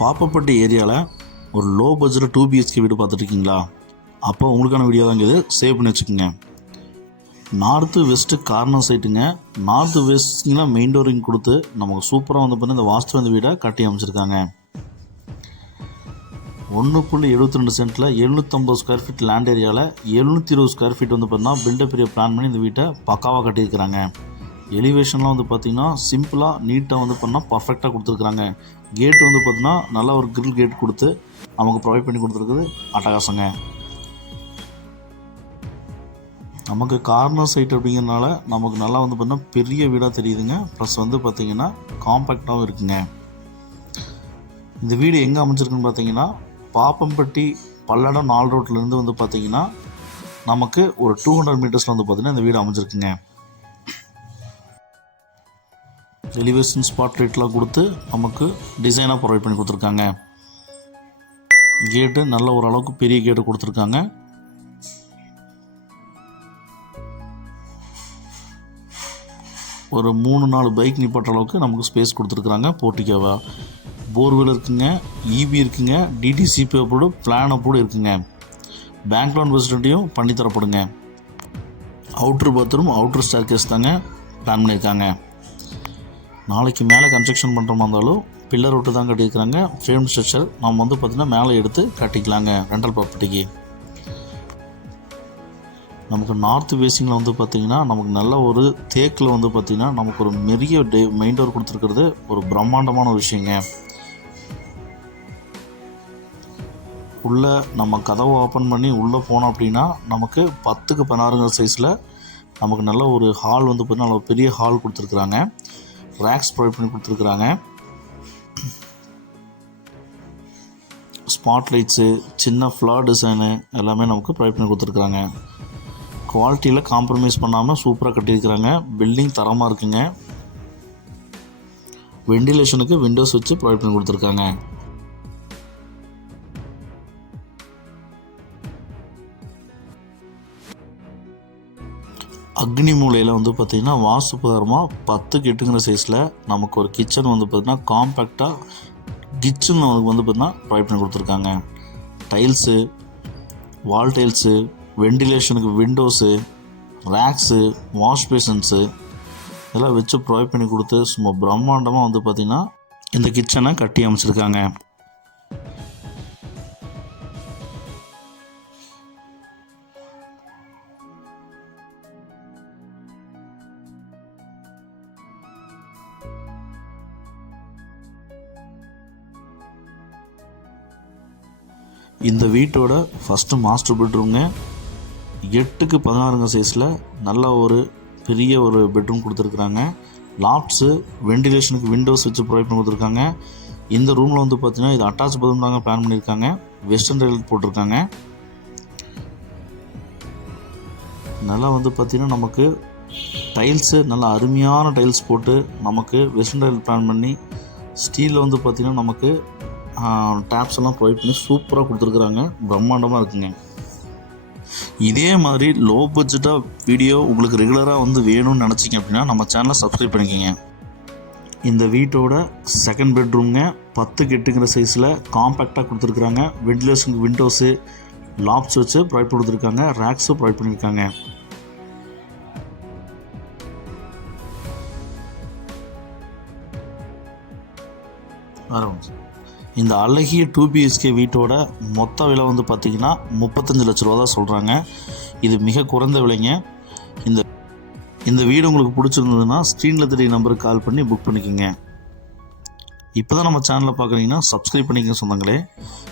பாப்பப்பட்டி ஏரியாவில் ஒரு லோ பட்ஜெட்டில் 2 BHK வீடு பார்த்துட்ருக்கீங்களா? அப்போ உங்களுக்கான வீடியோ தான் இது, சேவ் பண்ணி வச்சுக்கோங்க. நார்த்து வெஸ்ட்டு கார்னர் சைட்டுங்க. நார்த்து வெஸ்ட்டில் மெயின் டோரிங் கொடுத்து நமக்கு சூப்பராக பார்த்தீங்கன்னா இந்த வாஸ்து இந்த வீடை கட்டி அமைச்சிருக்காங்க. 1.72 சென்ட்டில் 750 ஸ்கொயர் ஃபீட் லேண்ட் ஏரியாவில் 720 ஸ்கொயர் ஃபீட் பார்த்தீங்கன்னா பில்டப் ஏரியா பிளான் பண்ணி இந்த வீட்டை பக்காவாக கட்டியிருக்கிறாங்க. எலிவேஷன்லாம் பார்த்திங்கன்னா சிம்பிளாக நீட்டாக பார்த்தீங்கன்னா பர்ஃபெக்டாக கொடுத்துருக்குறாங்க. கேட் பார்த்திங்கன்னா நல்லா ஒரு கிரில் கேட் கொடுத்து நமக்கு ப்ரொவைட் பண்ணி கொடுத்துருக்குது. அட்டகாசங்க. நமக்கு கார்னர் சைட் அப்படிங்கிறதுனால நமக்கு நல்லா பார்த்தீங்கன்னா பெரிய வீடாக தெரியுதுங்க. ப்ளஸ் பார்த்திங்கன்னா காம்பேக்டாகவும் இருக்குங்க. இந்த வீடு எங்கே அமைச்சிருக்குன்னு பார்த்தீங்கன்னா பாப்பம்பட்டி பல்லடம் 4 ரோட்லேருந்து பார்த்திங்கன்னா நமக்கு ஒரு 200 மீட்டர்ஸில் பார்த்திங்கன்னா இந்த வீடு அமைச்சிருக்குங்க. எலிவேஷன் ஸ்பாட் லைட்லாம் கொடுத்து நமக்கு டிசைனாக ப்ரொவைட் பண்ணி கொடுத்துருக்காங்க. கேட்டு நல்ல ஓரளவுக்கு பெரிய கேட்டு கொடுத்துருக்காங்க. ஒரு 3-4 பைக் நிப்பாட்டுற அளவுக்கு நமக்கு ஸ்பேஸ் கொடுத்துருக்குறாங்க. போர்ட்டிகோவா போர்வெல் இருக்குங்க, இபி இருக்குங்க, டிடிசிபி அப்ரூவ்டு பிளான் அப்ரூவ்டு இருக்குங்க. பேங்க் லோன் ஃபெசிலிட்டியும் பண்ணித்தரப்படுங்க. அவுட்ரு பாத்ரூம் அவுட்ரு ஸ்டேர்கேஸ் தாங்க பிளான் பண்ணியிருக்காங்க. நாளைக்கு மேலே கன்ஸ்ட்ரக்ஷன் பண்ணுற மாதிரி இருந்தாலும் பில்லர் விட்டு தான் கட்டியிருக்கிறாங்க. ஃப்ரேம் ஸ்ட்ரக்சர் நம்ம பார்த்திங்கன்னா மேலே எடுத்து கட்டிக்கலாங்க ரெண்டல் ப்ராப்பர்ட்டிக்கு. நமக்கு நார்த் ஃபேஸிங்கில் பார்த்திங்கன்னா நமக்கு நல்ல ஒரு தேக்கில் பார்த்திங்கன்னா நமக்கு ஒரு பெரிய மெயின் டோர் கொடுத்துருக்கிறது ஒரு பிரம்மாண்டமான ஒரு விஷயங்க. உள்ளே நம்ம கதவை ஓப்பன் பண்ணி உள்ளே போனோம் அப்படின்னா நமக்கு 10x16 சைஸில் நமக்கு நல்ல ஒரு ஹால் பார்த்திங்கன்னா நல்ல பெரிய ஹால் கொடுத்துருக்குறாங்க. ரேக்ஸ் ப்ரொவைட் பண்ணி கொடுத்துருக்குறாங்க. ஸ்பாட் லைட்ஸு, சின்ன ஃப்ளார் டிசைனு எல்லாமே நமக்கு ப்ரொவைட் பண்ணி கொடுத்துருக்குறாங்க. குவாலிட்டியில் காம்ப்ரமைஸ் பண்ணாமல் சூப்பராக கட்டியிருக்கிறாங்க. பில்டிங் தரமாக இருக்குங்க. வெண்டிலேஷனுக்கு விண்டோஸ் வச்சு ப்ரொவைட் பண்ணி கொடுத்துருக்காங்க. அக்னி மூலையில் பார்த்திங்கன்னா வாஸ்து பிரகாரமாக 10x8 சைஸில் நமக்கு ஒரு கிச்சன் பார்த்திங்கன்னா காம்பேக்டாக கிச்சன் நமக்கு பார்த்திங்கன்னா ப்ரொவைட் பண்ணி கொடுத்துருக்காங்க. டைல்ஸு, வால் டைல்ஸு, வெண்டிலேஷனுக்கு விண்டோஸு, ரேக்ஸு, வாஷ் பேஷன்ஸு இதெல்லாம் வச்சு ப்ரொவைட் பண்ணி கொடுத்து சும்மா பிரம்மாண்டமாக பார்த்திங்கன்னா இந்த கிச்சனை கட்டி அமைச்சிருக்காங்க. இந்த வீட்டோட ஃபஸ்ட்டு மாஸ்டர் பெட்ரூம்ங்க. 8x16 சைஸில் நல்ல ஒரு பெரிய ஒரு பெட்ரூம் கொடுத்துருக்குறாங்க. லாப்ட்ஸு, வெண்டிலேஷனுக்கு விண்டோஸ் வச்சு ப்ரொவைட் பண்ணி கொடுத்துருக்காங்க. இந்த ரூமில் பார்த்திங்கன்னா இது அட்டாச் பாத்ரூம் தாங்க பிளான் பண்ணியிருக்காங்க. வெஸ்டர்ன் டைல் போட்டிருக்காங்க. நல்லா பார்த்திங்கன்னா நமக்கு டைல்ஸு நல்ல அருமையான டைல்ஸ் போட்டு நமக்கு வெஸ்டர்ன் டைல் பிளான் பண்ணி ஸ்டீலில் பார்த்திங்கன்னா நமக்கு டேப்ஸ் எல்லாம் ப்ரொவைட் பண்ணி சூப்பராக கொடுத்துருக்குறாங்க. பிரம்மாண்டமாக இருக்குங்க. இதே மாதிரி லோ பட்ஜெட்டாக வீடியோ உங்களுக்கு ரெகுலராக வேணும்னு நினச்சிங்க அப்படின்னா நம்ம சேனலை சப்ஸ்கிரைப் பண்ணிக்கோங்க. இந்த வீட்டோட செகண்ட் பெட்ரூம்ங்க. 10x8 சைஸில் காம்பேக்டாக கொடுத்துருக்குறாங்க. வெண்டிலேஷனுக்கு விண்டோஸு, லாப்ஸ் வச்சு ப்ரொவைட் கொடுத்துருக்காங்க. ரேக்ஸும் ப்ரொவைட் பண்ணியிருக்காங்க. இந்த அழகிய 2 BHK வீட்டோட மொத்த விலை பார்த்திங்கன்னா 35 லட்ச ரூபா தான் சொல்கிறாங்க. இது மிக குறைந்த விலைங்க. இந்த வீடு உங்களுக்கு பிடிச்சிருந்ததுன்னா ஸ்க்ரீனில் தெரிய நம்பருக்கு கால் பண்ணி புக் பண்ணிக்கோங்க. இப்போ தான் நம்ம சேனலில் பார்க்குறீங்கன்னா சப்ஸ்கிரைப் பண்ணிக்கங்க சொந்தங்களே.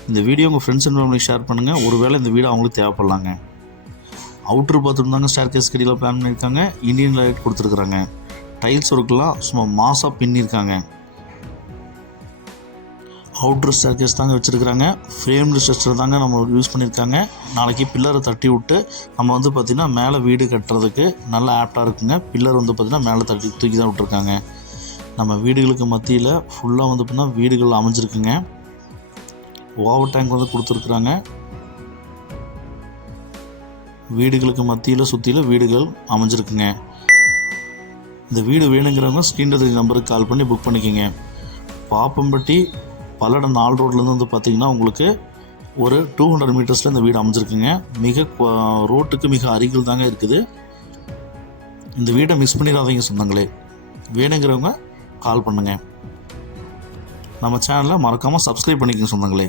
இந்த வீடியோ உங்கள் ஃப்ரெண்ட்ஸ் அண்ட் ஃபேமிலிக்கு ஷேர் பண்ணுங்கள். ஒருவேளை இந்த வீடு அவங்களுக்கு தேவைப்படலாங்க. அவுட்ரு பாத்ரூம் தாங்க ஸ்டேர்கேஸ் கடியில் பிளான் பண்ணியிருக்காங்க. இண்டியன் லைட் கொடுத்துருக்குறாங்க. டைல்ஸ் ஒர்க்கெலாம் சும்மா மாசாக பின்னியிருக்காங்க. அவுட்ரு ஸ்டேர்கேஸ் தாங்க வச்சுருக்குறாங்க. ஃப்ரேம்டு ஸ்ட்ரக்சர் தாங்க நம்ம யூஸ் பண்ணியிருக்காங்க. நாளைக்கு பில்லரை தட்டி விட்டு நம்ம பார்த்திங்கன்னா மேலே வீடு கட்டுறதுக்கு நல்லா ஆப்டாக இருக்குங்க. பில்லர் பார்த்திங்கன்னா மேலே தூக்கி தான் விட்டுருக்காங்க. நம்ம வீடுகளுக்கு மத்தியில் ஃபுல்லாக பார்த்திங்கன்னா வீடுகள் அமைஞ்சிருக்குங்க. ஓவர் டேங்க் கொடுத்துருக்குறாங்க. வீடுகளுக்கு மத்தியில் சுற்றியில் வீடுகள் அமைஞ்சிருக்குங்க. இந்த வீடு வேணுங்கிறவங்க ஸ்க்ரீனில் தெரிய நம்பருக்கு கால் பண்ணி புக் பண்ணிக்கோங்க. பாப்பம்பட்டி பல்லடம் 4 ரோட்லேருந்து வந்து பார்த்திங்கன்னா உங்களுக்கு ஒரு 200 மீட்டர்ஸில் இந்த வீடு அமைஞ்சிருக்குங்க. ரோட்டுக்கு மிக அருகில் தாங்க இருக்குது. இந்த வீடை மிஸ் பண்ணிடாதீங்க சொந்தங்களே. வேணுங்கிறவங்க கால் பண்ணுங்கள். நம்ம சேனலை மறக்காமல் சப்ஸ்கிரைப் பண்ணிக்கோங்க சொந்தங்களே.